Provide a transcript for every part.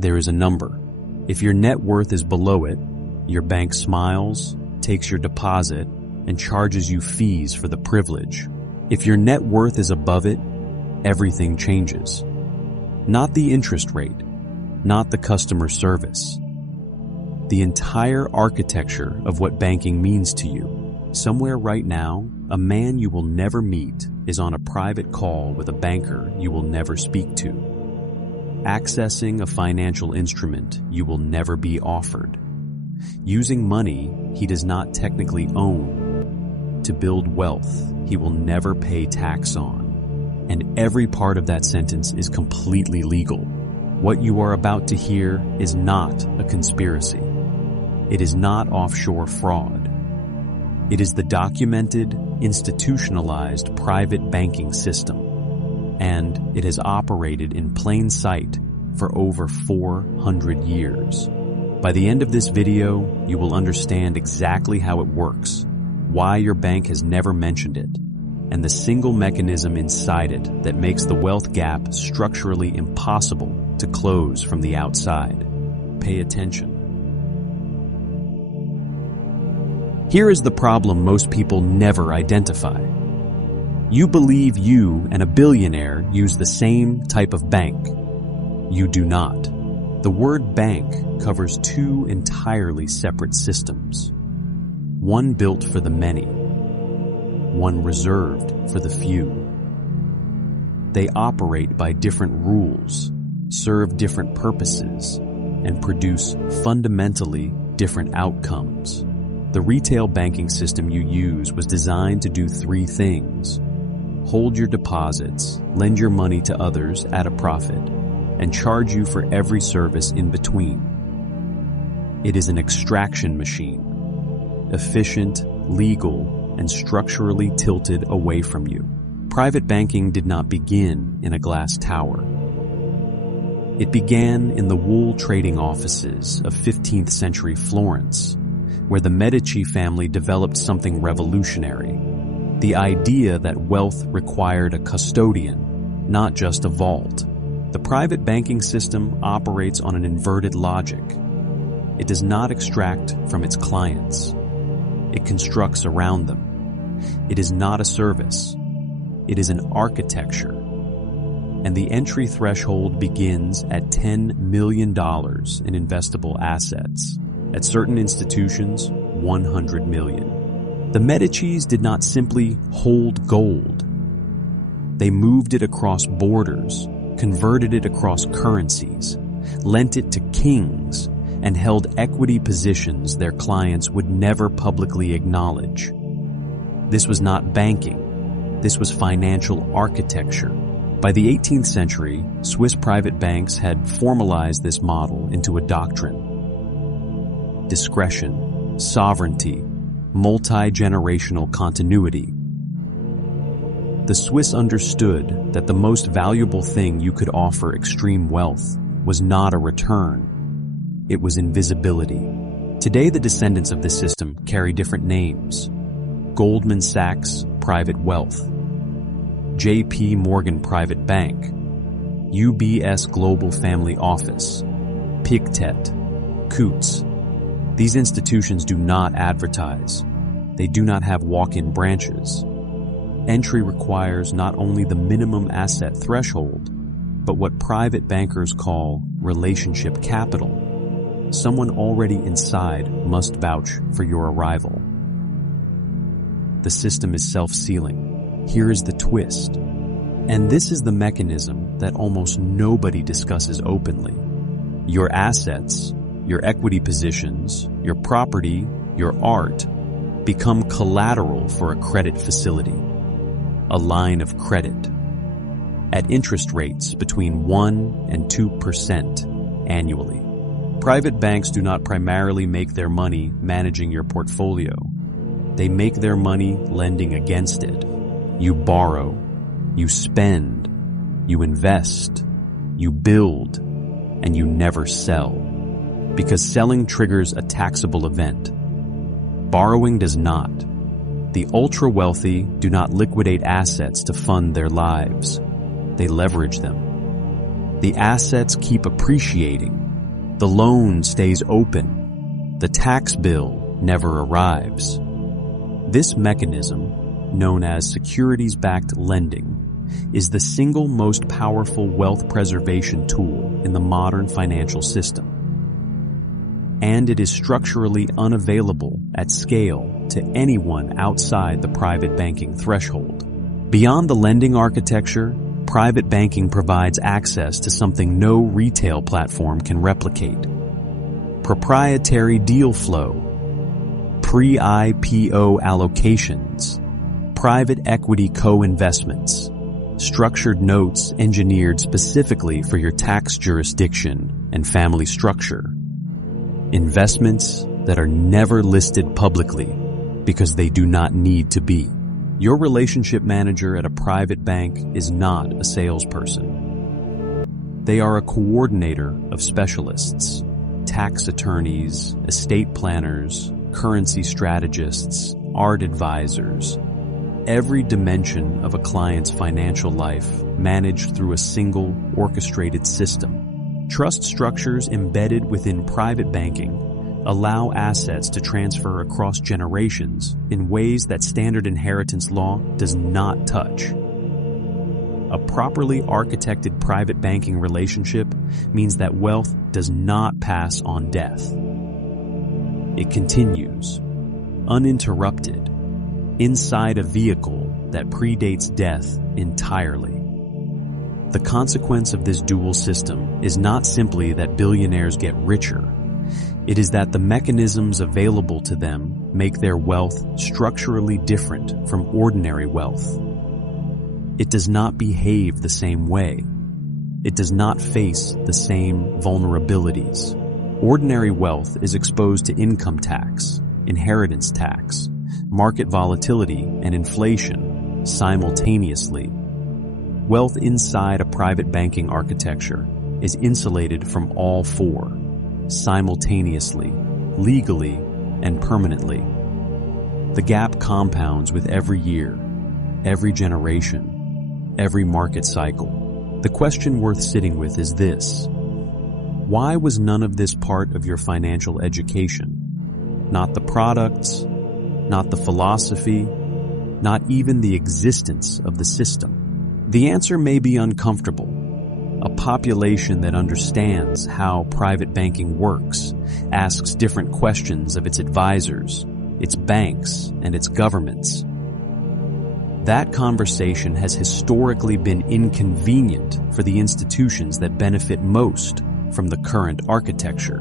there is a number. If your net worth is below it, your bank smiles, takes your deposit, and charges you fees for the privilege. If your net worth is above it, everything changes. Not the interest rate, not the customer service. The entire architecture of what banking means to you. Somewhere right now, a man you will never meet is on a private call with a banker you will never speak to, accessing a financial instrument you will never be offered, using money he does not technically own to build wealth he will never pay tax on. And every part of that sentence is completely legal. What you are about to hear is not a conspiracy. It is not offshore fraud. It is the documented, institutionalized private banking system, and it has operated in plain sight for over 400 years. By the end of this video, you will understand exactly how it works, why your bank has never mentioned it, and the single mechanism inside it that makes the wealth gap structurally impossible to close from the outside. Pay attention. Here is the problem most people never identify. You believe you and a billionaire use the same type of bank. You do not. The word bank covers two entirely separate systems. One built for the many, one reserved for the few. They operate by different rules, serve different purposes, and produce fundamentally different outcomes. The retail banking system you use was designed to do three things: hold your deposits, lend your money to others at a profit, and charge you for every service in between. It is an extraction machine, efficient, legal, and structurally tilted away from you. Private banking did not begin in a glass tower. It began in the wool trading offices of 15th century Florence, where the Medici family developed something revolutionary: the idea that wealth required a custodian, not just a vault. The private banking system operates on an inverted logic. It does not extract from its clients. It constructs around them. It is not a service. It is an architecture. And the entry threshold begins at $10 million in investable assets. At certain institutions, 100 million. The Medicis did not simply hold gold. They moved it across borders, converted it across currencies, lent it to kings, and held equity positions their clients would never publicly acknowledge. This was not banking. This was financial architecture. By the 18th century, Swiss private banks had formalized this model into a doctrine. Discretion, sovereignty, multi-generational continuity. The Swiss understood that the most valuable thing you could offer extreme wealth was not a return. It was invisibility. Today, the descendants of this system carry different names: Goldman Sachs Private Wealth, J.P. Morgan Private Bank, UBS Global Family Office, Pictet, Coutts. These institutions do not advertise. They do not have walk-in branches. Entry requires not only the minimum asset threshold, but what private bankers call relationship capital. Someone already inside must vouch for your arrival. The system is self-sealing. Here is the twist. And this is the mechanism that almost nobody discusses openly. Your assets, your equity positions, your property, your art become collateral for a credit facility, a line of credit, at interest rates between 1 and 2% annually. Private banks do not primarily make their money managing your portfolio. They make their money lending against it. You borrow, you spend, you invest, you build, and you never sell. Because selling triggers a taxable event. Borrowing does not. The ultra-wealthy do not liquidate assets to fund their lives. They leverage them. The assets keep appreciating, The loan stays open. The tax bill never arrives. This mechanism, known as securities-backed lending, is the single most powerful wealth preservation tool in the modern financial system. And it is structurally unavailable at scale to anyone outside the private banking threshold. Beyond the lending architecture, private banking provides access to something no retail platform can replicate: proprietary deal flow, pre-IPO allocations, private equity co-investments, structured notes engineered specifically for your tax jurisdiction and family structure, investments that are never listed publicly because they do not need to be. Your relationship manager at a private bank is not a salesperson. They are a coordinator of specialists, tax attorneys, estate planners, currency strategists, art advisors. Every dimension of a client's financial life managed through a single orchestrated system. Trust structures embedded within private banking allow assets to transfer across generations in ways that standard inheritance law does not touch. A properly architected private banking relationship means that wealth does not pass on death. It continues, uninterrupted, inside a vehicle that predates death entirely. The consequence of this dual system is not simply that billionaires get richer. It is that the mechanisms available to them make their wealth structurally different from ordinary wealth. It does not behave the same way. It does not face the same vulnerabilities. Ordinary wealth is exposed to income tax, inheritance tax, market volatility, and inflation simultaneously. Wealth inside a private banking architecture is insulated from all four, simultaneously, legally, and permanently. The gap compounds with every year, every generation, every market cycle. The question worth sitting with is this: why was none of this part of your financial education? Not the products, not the philosophy, not even the existence of the system. The answer may be uncomfortable. A population that understands how private banking works asks different questions of its advisors, its banks, and its governments. That conversation has historically been inconvenient for the institutions that benefit most from the current architecture.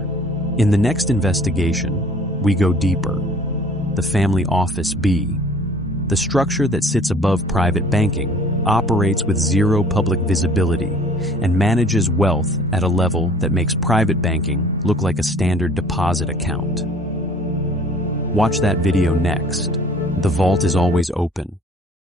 In the next investigation, we go deeper. The Family Office B, the structure that sits above private banking, operates with zero public visibility and manages wealth at a level that makes private banking look like a standard deposit account. Watch that video next. The vault is always open.